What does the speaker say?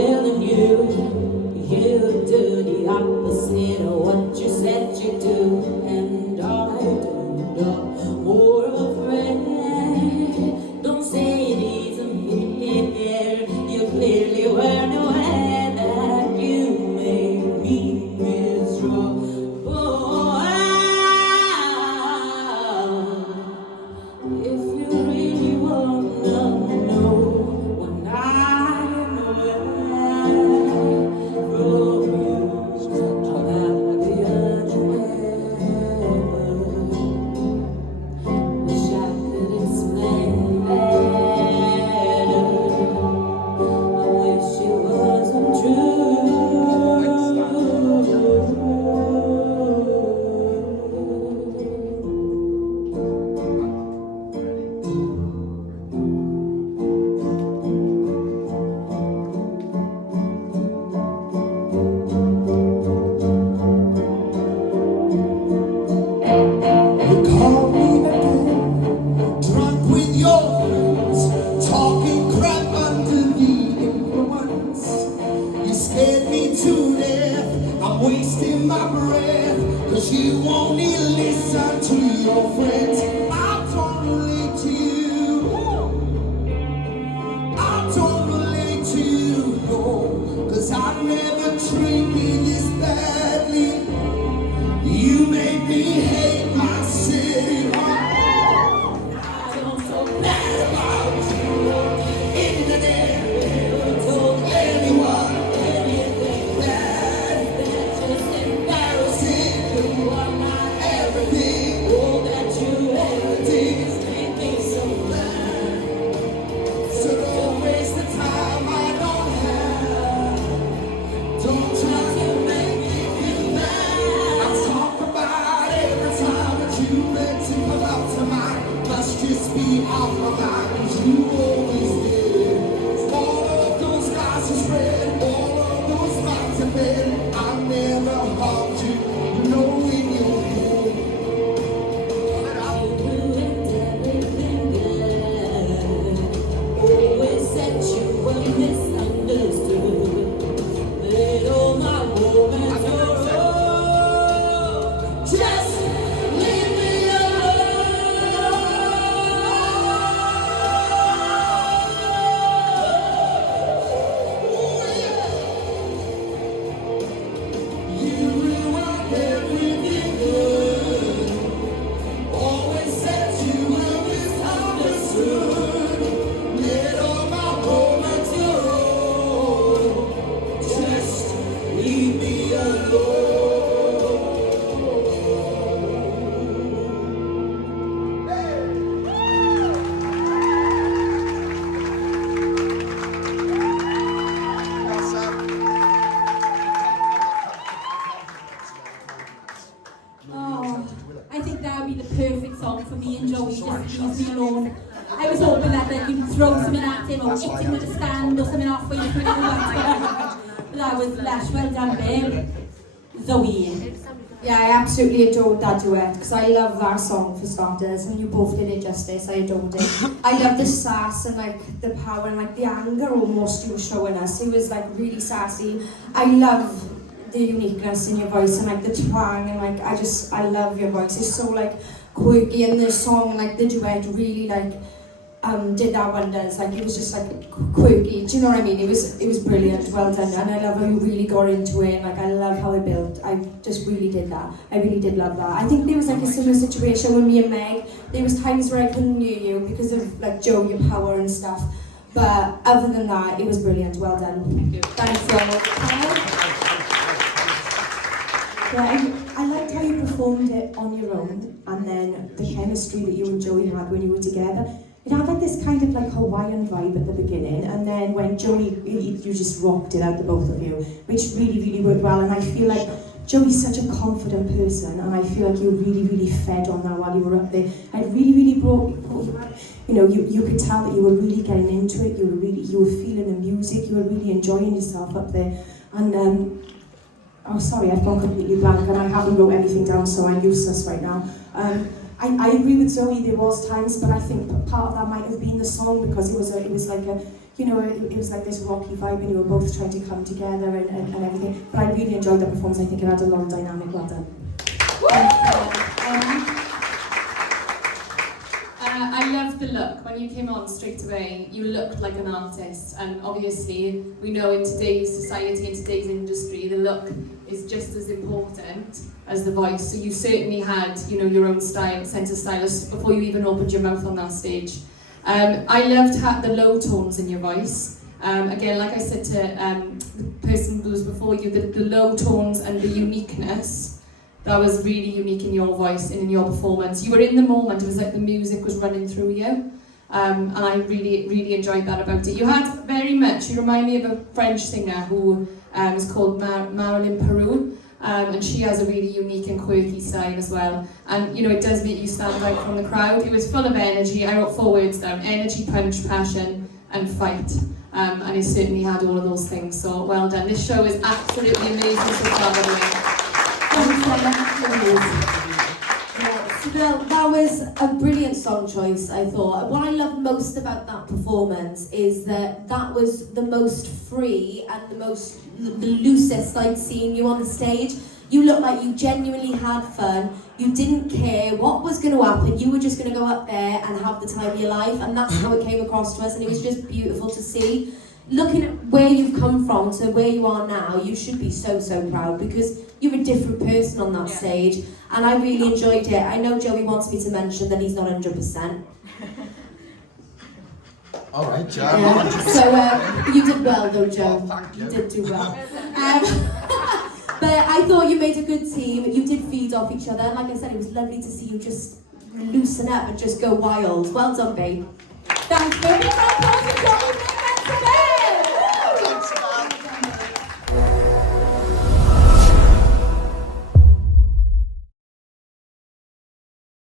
telling you do the opposite of what you said you do, and I don't know more afraid. Don't say it isn't fair. You clearly weren't aware that you made me miserable. If you really wanna know when I'm away from you, I'm happier than ever. Wish I could explain better. I wish it wasn't true. You call me again, drunk with your friends, talking crap under the influence. You scared me to death, I'm wasting my breath, cause you won't even listen to your friends. I don't relate to you, I don't relate to you, no, cause I never treated this badly. You made me hate my city. I don't so bad about you. In the never told anyone anything bad. That's just embarrassing. You are my everything. All that you ever did is make me so bad. So don't waste the time I don't have. Don't try to make me feel bad. I talk about every time that you meant to come out to mine. Must just be off my mind, 'cause you always did. All of those glasses red, all of those nights in bed, I never harmed you, you know in your head. But I Ruined everything good. Always said you were misunderstood. Made all my moments your own. Just leave me alone. You ruined everything good. Always said you were misunderstood. Made all my moments your own. Just leave me alone. Oh, I think that would be the perfect song for me and Joey, just leave me alone. I was hoping that like, you'd throw something at him or hit him with a stand or something halfway through the words. But that was lush, well done babe. Zoe. Yeah, I absolutely adored that duet because I love that song for starters, and you both did it justice. I adored it. I love the sass and like the power and like the anger almost you were showing us. It was like really sassy. I love the uniqueness in your voice and like the twang, and like I love your voice. It's so like quirky, and the song, like the duet, really like did that wonders. Like it was just like quirky. Do you know what I mean? It was brilliant. Well done, and I love how you really got into it. Like I love how it built. I just really did that. I really did love that. I think there was like a similar situation with me and Meg. There was times where I couldn't hear you because of like Joe, your power and stuff. But other than that, it was brilliant. Well done. Thank you. Thanks so much. Yeah, I liked how you performed it on your own, and then the chemistry that you and Joey had when you were together. It had like this kind of like Hawaiian vibe at the beginning, and then when Joey, you just rocked it out, the both of you, which really, really worked well. And I feel like Joey's such a confident person, and I feel like you really, really fed on that while you were up there. It really, really brought you out. You know, you could tell that you were really getting into it. You were feeling the music. You were really enjoying yourself up there. And oh, sorry, I've gone completely blank, and I haven't wrote anything down, so I'm useless right now. I agree with Zoe. There was times, but I think part of that might have been the song, because it was like a, you know, it was like this rocky vibe, and you were both trying to come together and everything. But I really enjoyed that performance. I think it had a lot of dynamic. Well done. I loved the look. When you came on straight away, you looked like an artist, and obviously we know in today's society, in today's industry, the look is just as important as the voice. So you certainly had, you know, your own style, sense of style before you even opened your mouth on that stage. I loved the low tones in your voice. Again, like I said to the person who was before you, the low tones and the uniqueness, that was really unique in your voice and in your performance. You were in the moment, it was like the music was running through you. And I really, really enjoyed that about it. You had very much, you remind me of a French singer who is called Marilyn Peru. And she has a really unique and quirky style as well. And you know, it does make you stand out from the crowd. It was full of energy. I wrote 4 words down: energy, punch, passion, and fight. And it certainly had all of those things. So well done. This show is absolutely amazing so far, by the way. Sibel, that was a brilliant song choice, I thought. What I loved most about that performance is that was the most free and the loosest I'd seen you on the stage. You looked like you genuinely had fun. You didn't care what was going to happen. You were just going to go up there and have the time of your life, and that's how it came across to us, and it was just beautiful to see. Looking at where you've come from to where you are now, you should be so, so proud, because you're a different person on that stage, and I really enjoyed it. I know Joey wants me to mention that he's not 100%. All right, Joe. Yeah. So you did well though, Joe. Oh, thank you. You did do well. But I thought you made a good team. You did feed off each other. And like I said, it was lovely to see you just loosen up and just go wild. Well done, babe. Thanks very much.